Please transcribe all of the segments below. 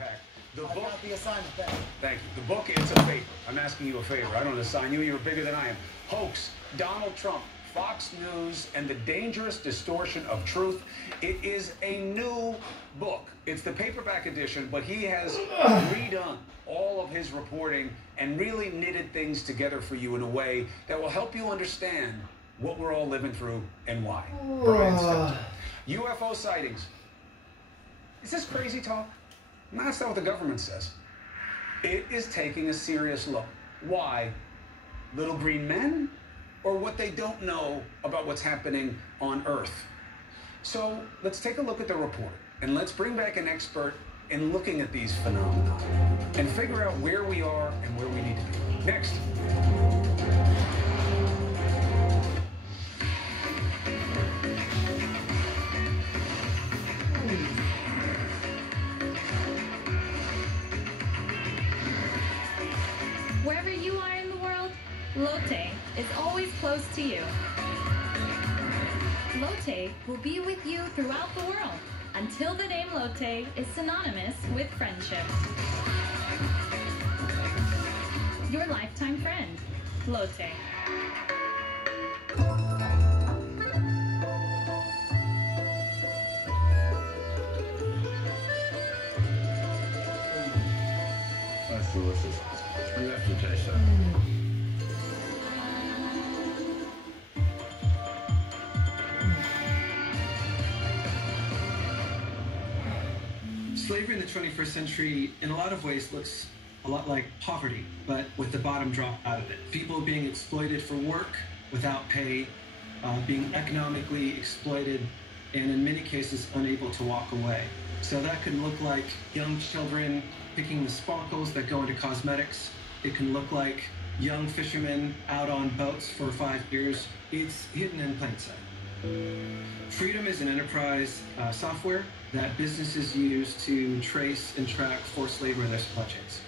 pack. I got the assignment back. Thank you. The book, it's a favor. I'm asking you a favor. I don't assign you. You're bigger than I am. Hoax, Donald Trump, Fox News, and the dangerous distortion of truth. It is a new book. It's the paperback edition, but he has redone all of his reporting and really knitted things together for you in a way that will help you understand what we're all living through and why. Brian Stelter. UFO sightings. Is this crazy talk? No, that's not what the government says. It is taking a serious look. Why? Little green men? Or what they don't know about what's happening on Earth? So let's take a look at the report, and let's bring back an expert in looking at these phenomena and figure out where we are and where we need to be. Next. Wherever you are in the world, Lotte is always close to you. Lotte will be with you throughout the world until the name Lotte is synonymous with friendship. Your lifetime friend, Lotte. That's delicious. You have to taste that. Slavery in the 21st century, in a lot of ways, looks a lot like poverty, but with the bottom drop out of it. People being exploited for work without pay, being economically exploited, and in many cases unable to walk away. So that could look like young children picking the sparkles that go into cosmetics. It can look like young fishermen out on boats for 5 years. It's hidden in plain sight. Freedom is an enterprise software that businesses use to trace and track forced labor in their supply chains.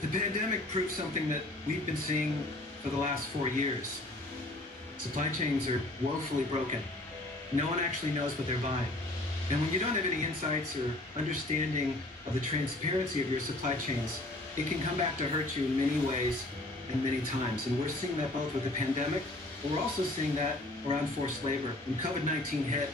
The pandemic proved something that we've been seeing for the last 4 years. Supply chains are woefully broken. No one actually knows what they're buying. And when you don't have any insights or understanding of the transparency of your supply chains, it can come back to hurt you in many ways and many times. And we're seeing that both with the pandemic, but we're also seeing that around forced labor. When COVID-19 hit,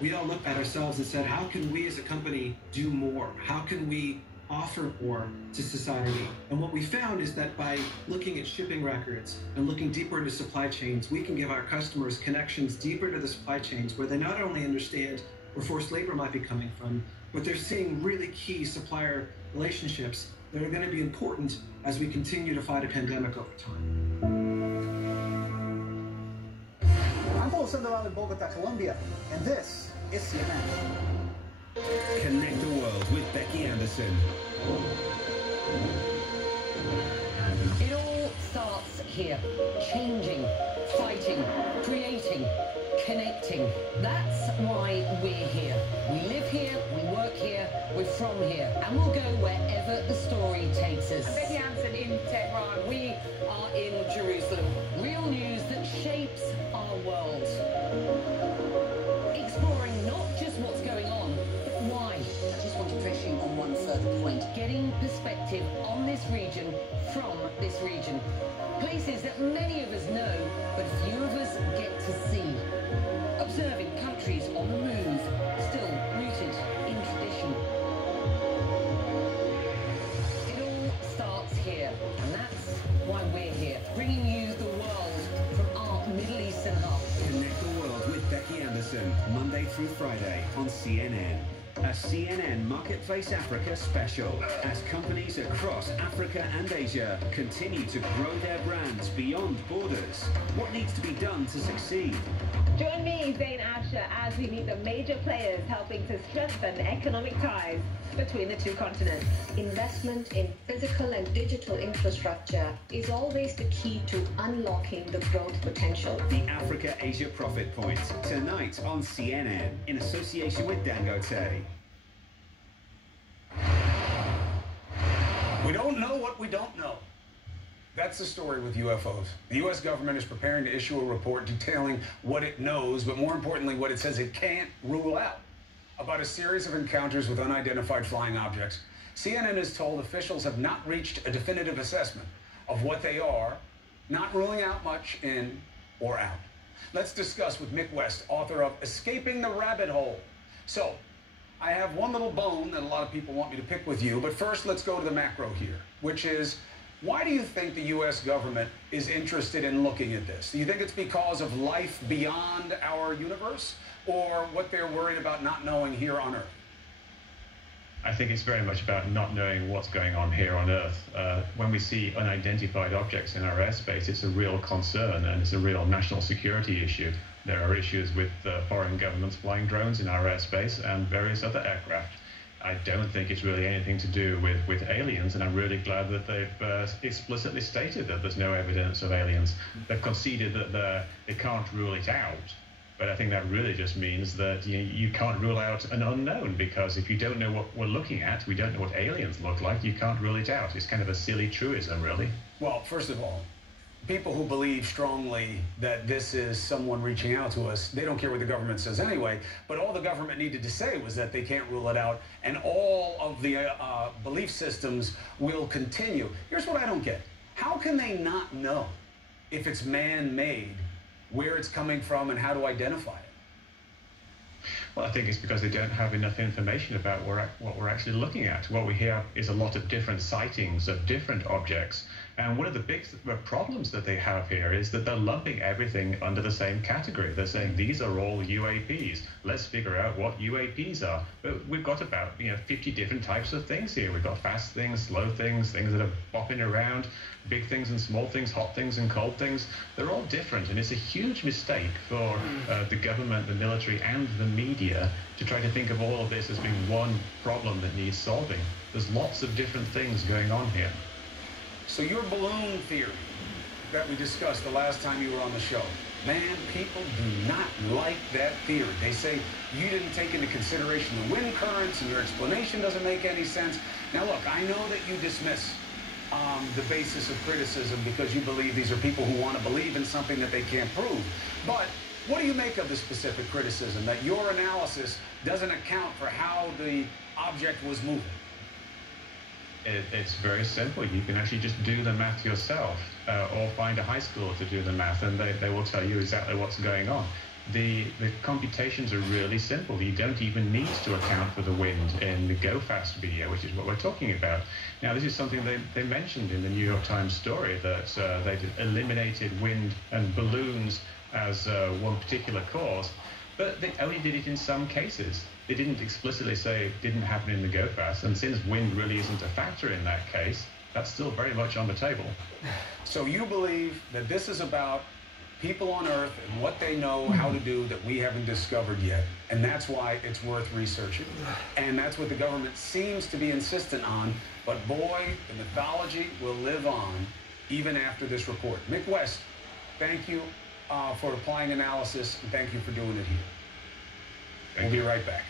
we all looked at ourselves and said, how can we as a company do more? How can we offer more to society? And what we found is that by looking at shipping records and looking deeper into supply chains, we can give our customers connections deeper to the supply chains where they not only understand where forced labor might be coming from, but they're seeing really key supplier relationships that are going to be important as we continue to fight a pandemic over time. I'm Paul Sandoval in Bogota, Colombia, and this is CNN. Connect the world with Becky Anderson. It all starts here. Changing, fighting, creating, connecting. That's why we're here. We live here, we work here, we're from here, and we'll go wherever the story takes us. I'm Becky Anderson in Tehran. We are in Jerusalem. Real news that shapes our world. Exploring not just what's going on, but why. I just want to press you on one further point. Getting perspective on this region from this region. Places that many of us know, but few of us get to see. Observing countries on the move, still rooted in tradition. It all starts here, and that's why we're here, bringing you the world from our Middle Eastern hub. Connect the world with Becky Anderson, Monday through Friday on CNN. A CNN Marketplace Africa special, as companies across Africa and Asia continue to grow their brands beyond borders. What needs to be done to succeed? Join me, Zain Asher, as we meet the major players helping to strengthen economic ties between the two continents. Investment in physical and digital infrastructure is always the key to unlocking the growth potential. The Africa-Asia Profit Point, tonight on CNN, in association with Dangote. We don't know what we don't know. That's the story with UFOs. The U.S. government is preparing to issue a report detailing what it knows, but more importantly, what it says it can't rule out about a series of encounters with unidentified flying objects. CNN is told officials have not reached a definitive assessment of what they are, not ruling out much in or out. Let's discuss with Mick West, author of Escaping the Rabbit Hole. So, I have one little bone that a lot of people want me to pick with you, but first let's go to the macro here, which is, why do you think the U.S. government is interested in looking at this? Do you think it's because of life beyond our universe, or what they're worried about not knowing here on Earth? I think it's very much about not knowing what's going on here on Earth. When we see unidentified objects in our airspace, it's a real concern and it's a real national security issue. There are issues with foreign governments flying drones in our airspace and various other aircraft. I don't think it's really anything to do with aliens, and I'm really glad that they've explicitly stated that there's no evidence of aliens. They've conceded that they can't rule it out. But I think that really just means that you can't rule out an unknown, because if you don't know what we're looking at, we don't know what aliens look like, you can't rule it out. It's kind of a silly truism, really. Well, first of all, people who believe strongly that this is someone reaching out to us, they don't care what the government says anyway, but all the government needed to say was that they can't rule it out, and all of the belief systems will continue. Here's what I don't get. How can they not know if it's man-made, where it's coming from, and how to identify it? Well, I think it's because they don't have enough information about what we're actually looking at. What we hear is a lot of different sightings of different objects. And one of the big problems that they have here is that they're lumping everything under the same category. They're saying these are all UAPs. Let's figure out what UAPs are. But we've got about 50 different types of things here. We've got fast things, slow things, things that are bopping around, big things and small things, hot things and cold things. They're all different, and it's a huge mistake for the government, the military, and the media to try to think of all of this as being one problem that needs solving. There's lots of different things going on here. So your balloon theory that we discussed the last time you were on the show, man, people do not like that theory. They say you didn't take into consideration the wind currents and your explanation doesn't make any sense. Now look, I know that you dismiss the basis of criticism because you believe these are people who want to believe in something that they can't prove. But what do you make of the specific criticism that your analysis doesn't account for how the object was moving? It's very simple. You can actually just do the math yourself, or find a high schooler to do the math, and they will tell you exactly what's going on. The computations are really simple. You don't even need to account for the wind in the Go Fast video, which is what we're talking about. Now, this is something they mentioned in the New York Times story, that they'd eliminated wind and balloons as one particular cause, but they only did it in some cases. They didn't explicitly say it didn't happen in the Go Fast, and since wind really isn't a factor in that case, that's still very much on the table. So you believe that this is about people on Earth and what they know how to do that we haven't discovered yet, and that's why it's worth researching. And that's what the government seems to be insistent on, but boy, the mythology will live on even after this report. Mick West, thank you for applying analysis, and thank you for doing it here. We'll be right back.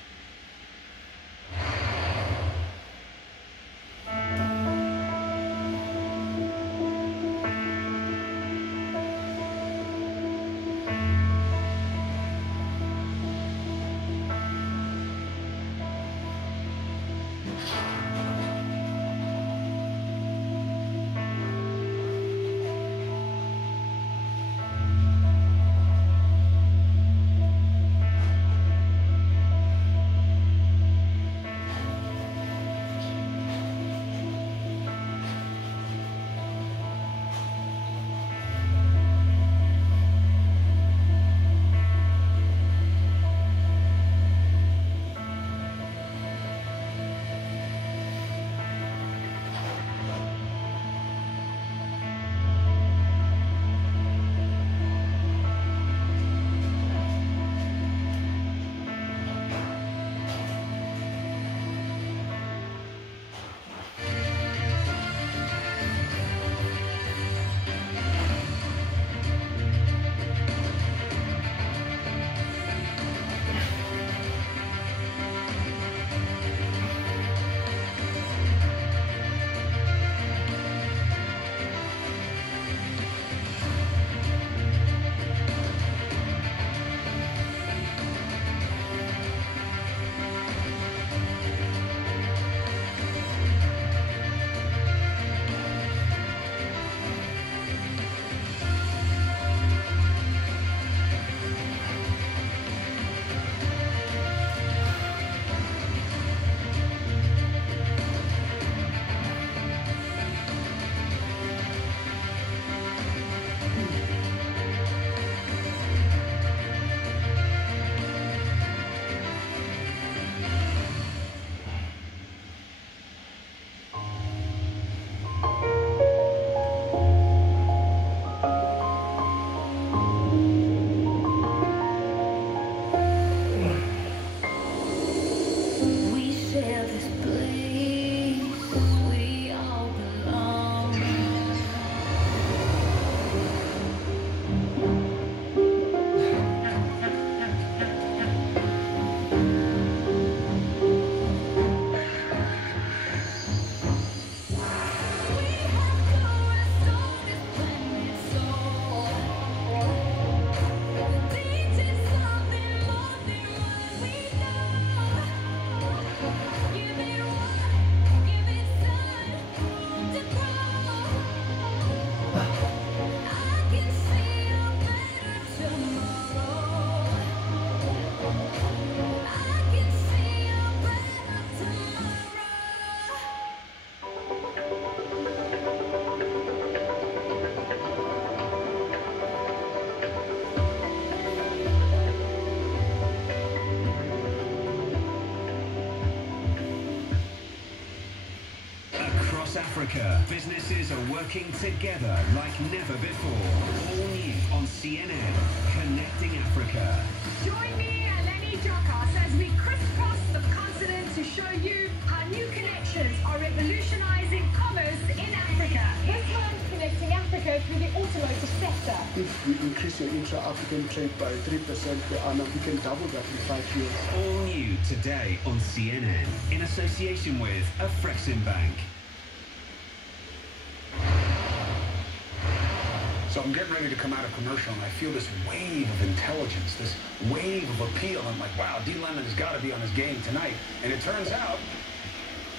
across Africa, businesses are working together like never before. All new on CNN, Connecting Africa. Join me and Lenny Jocas as we crisscross the continent to show you how new connections are revolutionizing commerce in Africa. This time, connecting Africa through the automotive sector. If we increase your intra-African trade by 3% per annum, we can double that in 5 years. All new today on CNN, in association with Bank. So I'm getting ready to come out of commercial, and I feel this wave of intelligence, this wave of appeal. I'm like, wow, D. Lemon has got to be on his game tonight. And it turns out,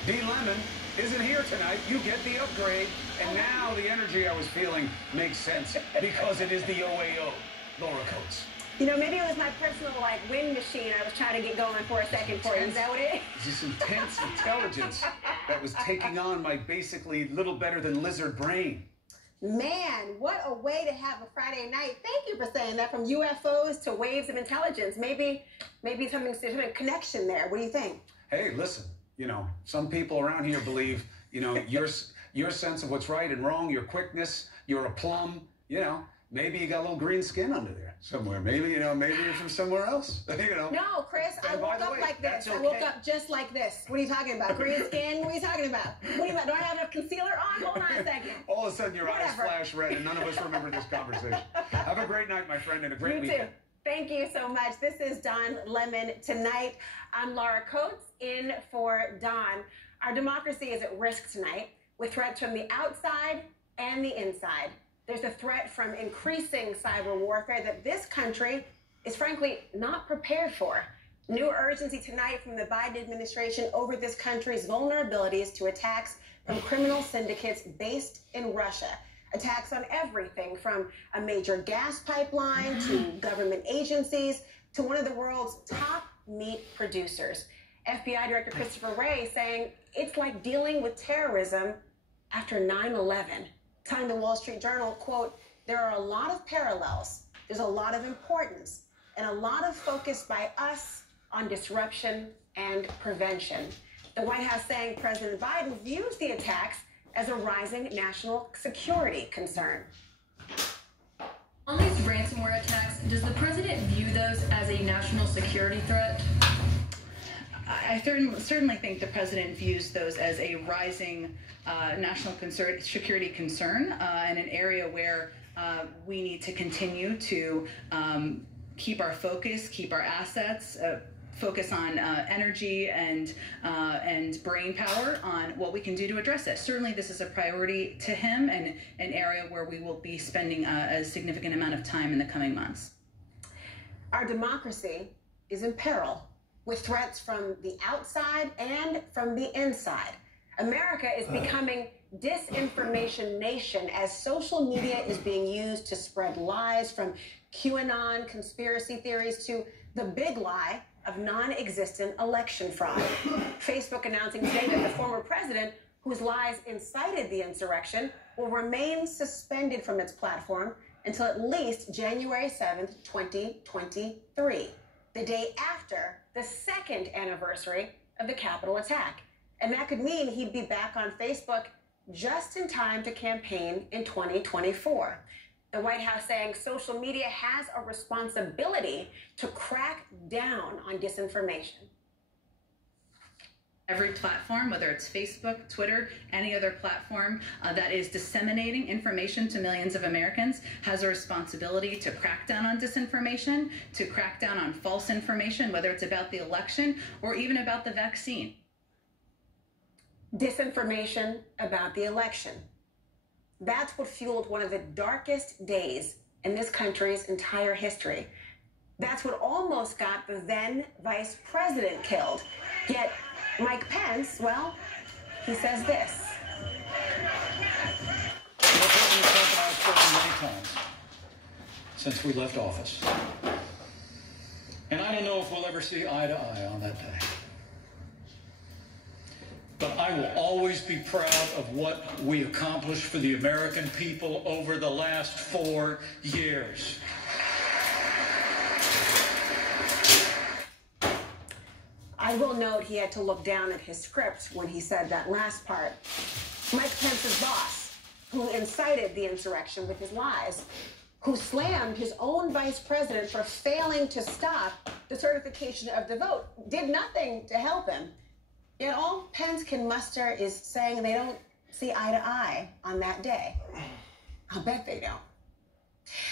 D. Lemon isn't here tonight. You get the upgrade. And now the energy I was feeling makes sense because it is the OAO, Laura Coates. You know, maybe it was my personal, wind machine I was trying to get going for a second for you. Is that what it is? It's this intense intelligence that was taking on my basically little better than lizard brain. Man, what a way to have a Friday night. Thank you for saying that. From UFOs to waves of intelligence. Maybe something connection there. What do you think? Hey, listen, some people around here believe, your sense of what's right and wrong, your quickness, your aplomb, maybe you got a little green skin under there somewhere. Maybe you're from somewhere else. No, Chris, I woke up like this. Okay. I woke up just like this. What are you talking about? Green skin? What are you talking about? Do I have enough concealer on? Hold on a second. All of a sudden, your eyes flash red, and none of us remember this conversation. Have a great night, my friend, and a great weekend. You too. Thank you so much. This is Don Lemon Tonight. I'm Laura Coates, in for Don. Our democracy is at risk tonight, with threats from the outside and the inside. There's a threat from increasing cyber warfare that this country is frankly not prepared for. New urgency tonight from the Biden administration over this country's vulnerabilities to attacks from criminal syndicates based in Russia. Attacks on everything from a major gas pipeline to government agencies to one of the world's top meat producers. FBI Director Christopher Wray saying it's like dealing with terrorism after 9/11. Telling the Wall Street Journal, quote, there are a lot of parallels, there's a lot of importance, and a lot of focus by us on disruption and prevention. The White House saying President Biden views the attacks as a rising national security concern. On these ransomware attacks, does the president view those as a national security threat? I certainly think the president views those as a rising national security concern and an area where we need to continue to keep our focus, keep our assets, focus on energy and brain power on what we can do to address it. Certainly this is a priority to him and an area where we will be spending a significant amount of time in the coming months. Our democracy is in peril, with threats from the outside and from the inside. America is becoming disinformation nation as social media is being used to spread lies, from QAnon conspiracy theories to the big lie of non-existent election fraud. Facebook announcing today that the former president, whose lies incited the insurrection, will remain suspended from its platform until at least January 7th, 2023, the day after the second anniversary of the Capitol attack. And that could mean he'd be back on Facebook just in time to campaign in 2024. The White House saying social media has a responsibility to crack down on disinformation. Every platform, whether it's Facebook, Twitter, any other platform that is disseminating information to millions of Americans, has a responsibility to crack down on disinformation, to crack down on false information, whether it's about the election or even about the vaccine. Disinformation about the election. That's what fueled one of the darkest days in this country's entire history. That's what almost got the then vice president killed. Yet Mike Pence, well, he says this. I've spoken many times since we left office. And I don't know if we'll ever see eye to eye on that day. But I will always be proud of what we accomplished for the American people over the last 4 years. I will note he had to look down at his script when he said that last part. Mike Pence's boss, who incited the insurrection with his lies, who slammed his own vice president for failing to stop the certification of the vote, did nothing to help him. Yet all Pence can muster is saying they don't see eye to eye on that day. I'll bet they don't.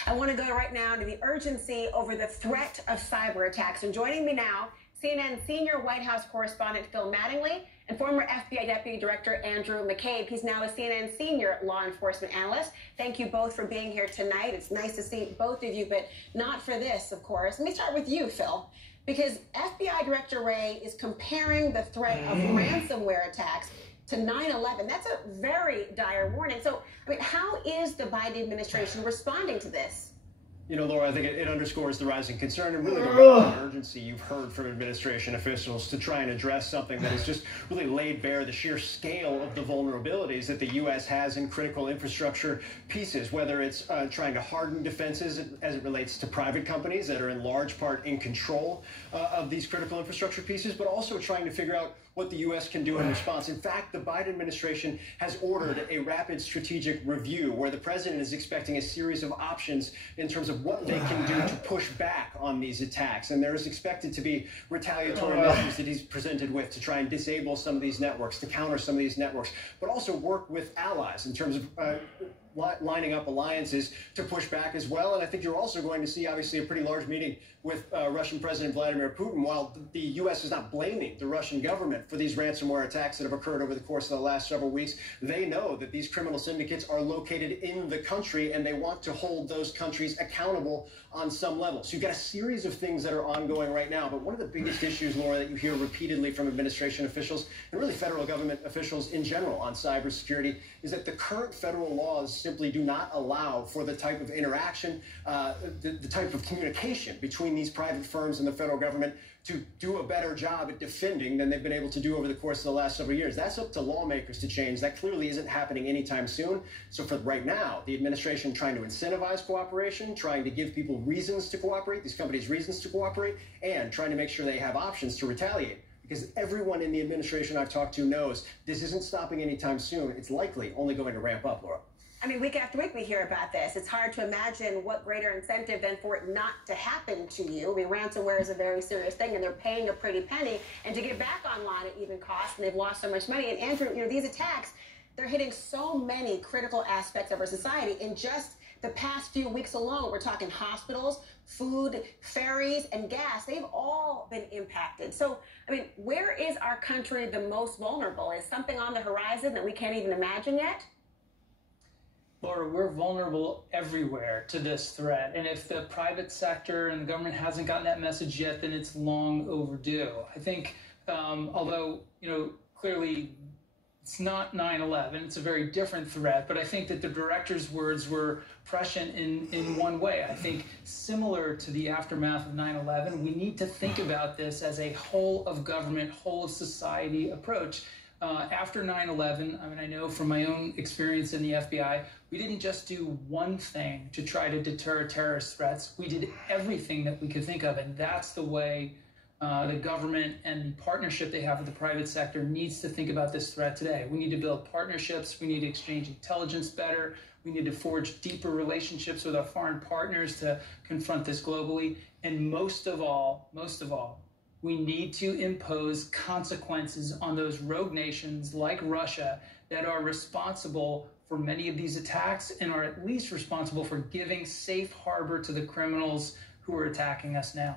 I want to go right now to the urgency over the threat of cyber attacks. And joining me now, CNN senior White House correspondent Phil Mattingly and former FBI Deputy Director Andrew McCabe. He's now a CNN senior law enforcement analyst. Thank you both for being here tonight. It's nice to see both of you, but not for this, of course. Let me start with you, Phil, because FBI Director Wray is comparing the threat of ransomware attacks to 9/11. That's a very dire warning. So, I mean, how is the Biden administration responding to this? You know, Laura, I think it underscores the rising concern and really the rising urgency you've heard from administration officials to try and address something that has just really laid bare the sheer scale of the vulnerabilities that the U.S. has in critical infrastructure pieces, whether it's trying to harden defenses as it relates to private companies that are in large part in control of these critical infrastructure pieces, but also trying to figure out what the U.S. can do in response. In fact, the Biden administration has ordered a rapid strategic review where the president is expecting a series of options in terms of what they can do to push back on these attacks. And there is expected to be retaliatory measures that he's presented with to try and disable some of these networks, to counter some of these networks, but also work with allies in terms of lining up alliances to push back as well. And I think you're also going to see, obviously, a pretty large meeting with Russian President Vladimir Putin. While the U.S. is not blaming the Russian government for these ransomware attacks that have occurred over the course of the last several weeks, they know that these criminal syndicates are located in the country, and they want to hold those countries accountable on some level. So you've got a series of things that are ongoing right now. But one of the biggest issues, Laura, that you hear repeatedly from administration officials and really federal government officials in general on cybersecurity is that the current federal laws simply do not allow for the type of interaction, the type of communication between these private firms and the federal government to do a better job at defending than they've been able to do over the course of the last several years. That's up to lawmakers to change. That clearly isn't happening anytime soon. So for right now, the administration trying to incentivize cooperation, trying to give people reasons to cooperate, these companies reasons to cooperate, and trying to make sure they have options to retaliate. Because everyone in the administration I've talked to knows this isn't stopping anytime soon. It's likely only going to ramp up, Laura. I mean, week after week we hear about this. It's hard to imagine what greater incentive than for it not to happen to you. I mean, ransomware is a very serious thing, and they're paying a pretty penny. And to get back online, it even costs, and they've lost so much money. And Andrew, you know, these attacks, they're hitting so many critical aspects of our society. In just the past few weeks alone, we're talking hospitals, food, ferries, and gas. They've all been impacted. So, I mean, where is our country the most vulnerable? Is something on the horizon that we can't even imagine yet? Laura, we're vulnerable everywhere to this threat. And if the private sector and the government hasn't gotten that message yet, then it's long overdue. I think, although, you know, clearly it's not 9/11, it's a very different threat, but I think that the director's words were prescient in one way. I think similar to the aftermath of 9/11, we need to think about this as a whole of government, whole of society approach. After 9/11, I mean, I know from my own experience in the FBI, we didn't just do one thing to try to deter terrorist threats. We did everything that we could think of, and that's the way the government and the partnership they have with the private sector needs to think about this threat today. We need to build partnerships. We need to exchange intelligence better. We need to forge deeper relationships with our foreign partners to confront this globally. And most of all, we need to impose consequences on those rogue nations like Russia that are responsible for many of these attacks and are at least responsible for giving safe harbor to the criminals who are attacking us now.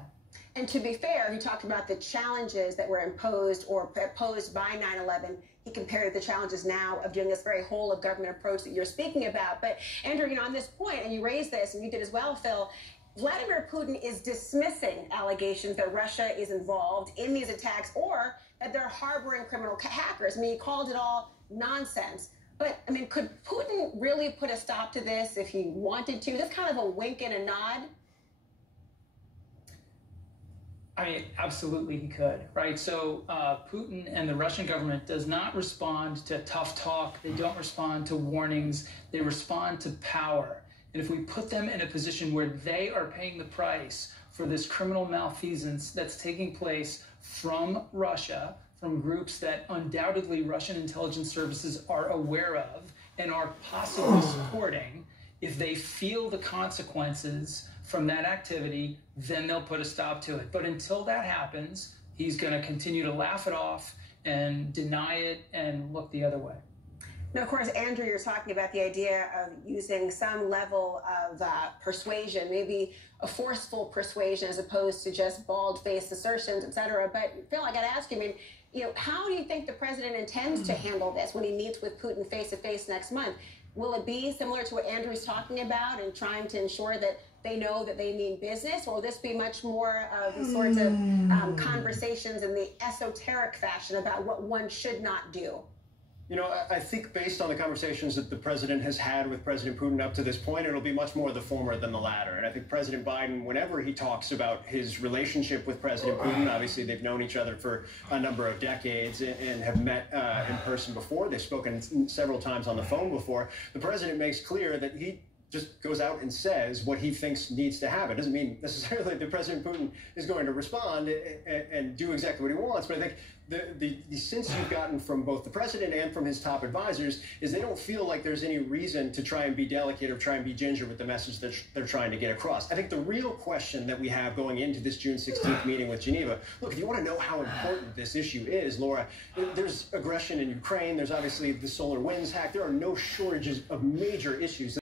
And to be fair, he talked about the challenges that were imposed or posed by 9/11. He compared the challenges now of doing this very whole of government approach that you're speaking about. But Andrew, you know, on this point, and you raised this, and you did as well, Phil, Vladimir Putin is dismissing allegations that Russia is involved in these attacks or that they're harboring criminal hackers. I mean, he called it all nonsense. But, I mean, could Putin really put a stop to this if he wanted to? Just kind of a wink and a nod? I mean, absolutely he could, right? So Putin and the Russian government does not respond to tough talk. They don't respond to warnings. They respond to power. And if we put them in a position where they are paying the price for this criminal malfeasance that's taking place from Russia, from groups that undoubtedly Russian intelligence services are aware of and are possibly supporting. If they feel the consequences from that activity, then they'll put a stop to it. But until that happens, he's going to continue to laugh it off and deny it and look the other way. Now, of course, Andrew, you're talking about the idea of using some level of persuasion, maybe a forceful persuasion as opposed to just bald-faced assertions, et cetera. But Phil, I got to ask you, I mean, how do you think the president intends to handle this when he meets with Putin face-to-face next month? Will it be similar to what Andrew's talking about and trying to ensure that they know that they mean business? Or will this be much more of the sorts of conversations in the esoteric fashion about what one should not do? I think based on the conversations that the president has had with President Putin up to this point, it'll be much more the former than the latter. And I think President Biden, whenever he talks about his relationship with President Putin, obviously they've known each other for a number of decades and have met in person before. They've spoken several times on the phone before. The president makes clear that he just goes out and says what he thinks needs to happen. It doesn't mean necessarily that President Putin is going to respond and do exactly what he wants, but I think the sense you've gotten from both the president and from his top advisors is they don't feel like there's any reason to try and be delicate or try and be ginger with the message that they're trying to get across. I think the real question that we have going into this June 16th meeting with Geneva, look, if you want to know how important this issue is, Laura, there's aggression in Ukraine, there's obviously the solar winds hack, there are no shortages of major issues